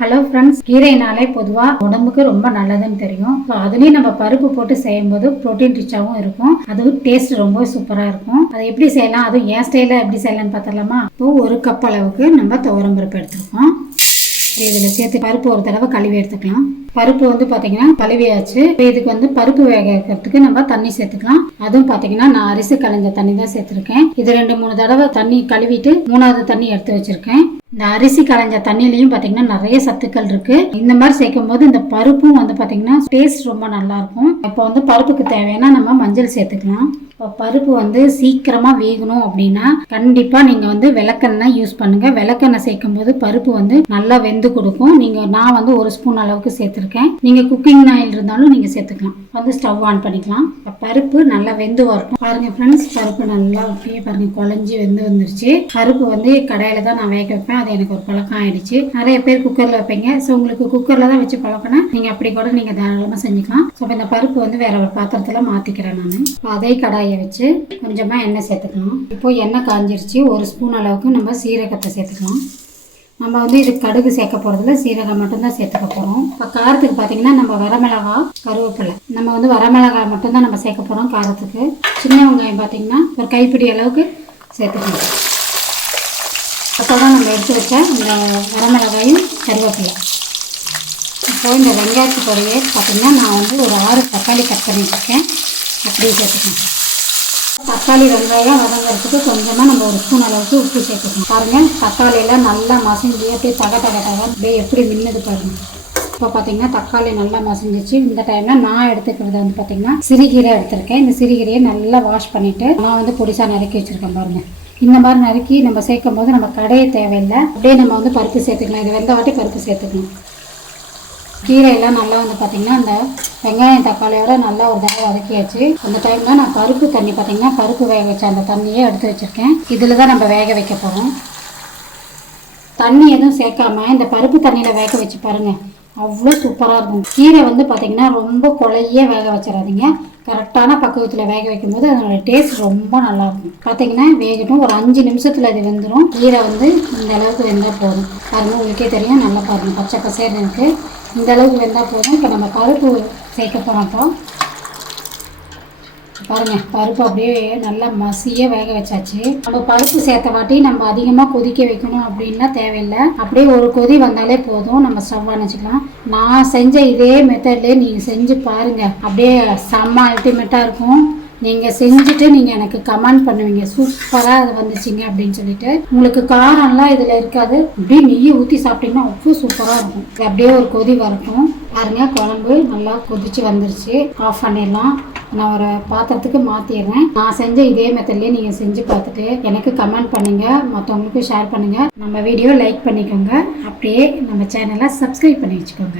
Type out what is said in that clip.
Hello friends, கீரைனாலே பொதுவாக உடம்புக்கு ரொம்ப நல்லதுன்னு தெரியும். ஸோ அதுலேயும் நம்ம பருப்பு போட்டு செய்யும்போது ப்ரோட்டீன் ரிச்சாகவும் இருக்கும். அதுவும் டேஸ்ட் ரொம்ப சூப்பராக இருக்கும். அதை எப்படி செய்யலாம், அதுவும் என் ஸ்டைலில் எப்படி செய்யலாம்னு பார்த்தலாமா? இப்போ 1 கப் அளவுக்கு நம்ம துவரம் பருப்பு எடுத்துருக்கோம். இதில் சேர்த்து பருப்பு ஒரு தடவை கழுவி எடுத்துக்கலாம். பருப்பு வந்து பார்த்தீங்கன்னா கழுவியாச்சு. இதுக்கு வந்து பருப்பு வேக வைக்கிறதுக்கு நம்ம தண்ணி சேர்த்துக்கலாம். அதுவும் பார்த்தீங்கன்னா நான் அரிசி களைஞ்ச தண்ணி தான் சேர்த்துருக்கேன். இது 2-3 தடவை தண்ணி கழுவிட்டு 3வது தண்ணி எடுத்து வச்சிருக்கேன். இந்த அரிசி களைஞ்ச தண்ணிலையும் பார்த்தீங்கன்னா நிறைய சத்துக்கள் இருக்கு. இந்த மாதிரி சேர்க்கும் போது இந்த பருப்பும் வந்து பார்த்தீங்கன்னா டேஸ்ட் ரொம்ப நல்லா இருக்கும். இப்போ வந்து பருப்புக்கு தேவையான நம்ம மஞ்சள் சேர்த்துக்கலாம். இப்போ பருப்பு வந்து சீக்கிரமா வேகணும் அப்படின்னா கண்டிப்பா நீங்க வந்து விளக்கெண்ணெய் யூஸ் பண்ணுங்க. விளக்கெண்ணெய் சேர்க்கும் போது பருப்பு வந்து நல்லா வெந்து கொடுக்கும். நான் வந்து 1 ஸ்பூன் அளவுக்கு சேர்த்திருக்கேன். நீங்க குக்கிங் ஆயில் இருந்தாலும் நீங்க சேர்த்துக்கலாம். வந்து ஸ்டவ் ஆன் பண்ணிக்கலாம். பருப்பு நல்லா வெந்து வரணும். பாருங்க ஃப்ரெண்ட்ஸ், பருப்பு நல்லா அப்படியே பாருங்க குழஞ்சி வெந்து வந்துருச்சு. பருப்பு வந்து கடையில தான் நான் வேக வைப்பேன். அது எனக்கு ஒரு பழக்கம் ஆயிடுச்சு. நிறைய பேர் குக்கர்ல வைப்பீங்க. ஸோ உங்களுக்கு குக்கர்ல தான் வச்சு பழக்கம்னா நீங்க அப்படி கூட நீங்க தாராளமா செஞ்சுக்கலாம். ஸோ இந்த பருப்பு வந்து வேற ஒரு பாத்திரத்துல மாத்திக்கிறேன். நான் அதே கடாயை வச்சு கொஞ்சமா எண்ணெய் சேர்த்துக்கலாம். இப்போ எண்ணெய் காஞ்சிருச்சு. 1 ஸ்பூன் அளவுக்கு நம்ம சீரகத்தை சேர்த்துக்கலாம். நம்ம வந்து இது கடுகு சேர்க்க போறதுல சீரகம் மட்டும்தான் சேர்த்துக்க போறோம். இப்போ காரத்துக்கு பார்த்தீங்கன்னா நம்ம வரமிளகாய், கருவேப்பிலை, நம்ம வந்து வரமிளகாய் மட்டும்தான் நம்ம சேர்க்க போறோம் காரத்துக்கு. சின்ன வெங்காயம் பார்த்தீங்கன்னா ஒரு கைப்பிடி அளவுக்கு சேர்த்துக்கலாம். அப்போ தான் நம்ம எடுத்து வச்ச இந்த வரமிளகாயும் கருவேப்பிலை. இப்போ இந்த வெங்காயத்துக்கு கூடயே பார்த்தீங்கன்னா நான் வந்து ஒரு 6 தக்காளி கட் பண்ணி வச்சுருக்கேன். அப்படியே சேர்த்துக்கலாம். தக்காளி வெங்காயம் வதங்கிறதுக்கு கொஞ்சமாக நம்ம 1 ஸ்பூன் அளவுக்கு உப்பு சேர்த்துக்கணும். பாருங்கள், தக்காளியெல்லாம் நல்லா மசிஞ்சு அப்படியே தக அப்படியே எப்படி மின்னுது பாருங்கள். இப்போ பார்த்தீங்கன்னா தக்காளி நல்லா மசிஞ்சிச்சு. இந்த டைமில் நான் எடுத்துக்கிறது வந்து பார்த்தீங்கன்னா சிறுகீரை எடுத்திருக்கேன். இந்த சிறுகீரையை நல்லா வாஷ் பண்ணிவிட்டு நான் வந்து பொடிசாக நறுக்கி வச்சுருக்கேன் பாருங்கள். இந்த மாதிரி நறுக்கி நம்ம சேர்க்கும் போது நம்ம கடைய தேவையில்லை. அப்படியே நம்ம வந்து பருப்பு சேர்த்துக்கலாம். இது வெந்த வாட்டி பருப்பு சேர்த்துக்கணும். கீரையெல்லாம் நல்லா வந்து பார்த்திங்கன்னா அந்த வெங்காயம் தக்காளியோட நல்லா ஒரு தடவை வதக்கியாச்சு. அந்த டைமில் நான் பருப்பு தண்ணி பார்த்திங்கன்னா பருப்பு வேக வச்ச அந்த தண்ணியே எடுத்து வச்சுருக்கேன். இதில் தான் நம்ம வேக வைக்க போகிறோம். தண்ணி எதுவும் சேர்க்காம இந்த பருப்பு தண்ணியில் வேக வச்சு பாருங்கள், அவ்வளோ சூப்பராக இருக்கும். கீரை வந்து பார்த்திங்கன்னா ரொம்ப குழைய வேக வச்சிடாதீங்க. கரெக்டான பக்குவத்தில் வேக வைக்கும்போது அதோட டேஸ்ட் ரொம்ப நல்லாயிருக்கும். பார்த்தீங்கன்னா வேகட்டும். ஒரு 5 நிமிஷத்தில் இது வெந்துடும். கீரை வந்து இந்த அளவுக்கு வெந்தால் போதும். பாருங்கள், உங்களுக்கே தெரியும். நல்லா பாருங்கள், பச்சை பசேர்னு இருக்குது. இந்த அளவுக்கு வெந்தால் போதும். இப்போ நம்ம பருப்பு சேர்க்க போகிறோம். பாருங்கள், பருப்பு அப்படியே நல்லா மசிய வேக வச்சாச்சு. நம்ம பருப்பு சேர்த்த வாட்டி நம்ம அதிகமாக கொதிக்க வைக்கணும் அப்படின்னா தேவையில்லை. அப்படியே ஒரு கொதி வந்தாலே போதும். நம்ம ஸ்டவ் அணைச்சிக்கலாம். நான் செஞ்ச இதே மெத்தட்லேயே நீங்கள் செஞ்சு பாருங்கள். அப்படியே செம்ம அல்டிமேட்டாக இருக்கும். நீங்கள் செஞ்சுட்டு நீங்கள் எனக்கு கமெண்ட் பண்ணுவீங்க, சூப்பராக அது வந்துச்சிங்க அப்படின்னு சொல்லிட்டு. உங்களுக்கு காரம்லாம் இதில் இருக்காது. அப்படியே நெய்யை ஊற்றி சாப்பிட்டீங்கன்னா அவ்வளோ சூப்பராக இருக்கும். இது அப்படியே ஒரு கொதி வரட்டும். பாருங்கள், குழம்பு நல்லா கொதிச்சு வந்துருச்சு. ஆஃப் பண்ணிடலாம். நான் ஒரு பாத்திரத்துக்கு மாற்றிடுறேன். நான் செஞ்ச இதே மெத்தட்லேயே நீங்கள் செஞ்சு பார்த்துட்டு எனக்கு கமெண்ட் பண்ணுங்கள், மற்றவங்களுக்கும் ஷேர் பண்ணுங்கள். நம்ம வீடியோ லைக் பண்ணிக்கோங்க. அப்படியே நம்ம சேனலை சப்ஸ்கிரைப் பண்ணி வச்சுக்கோங்க.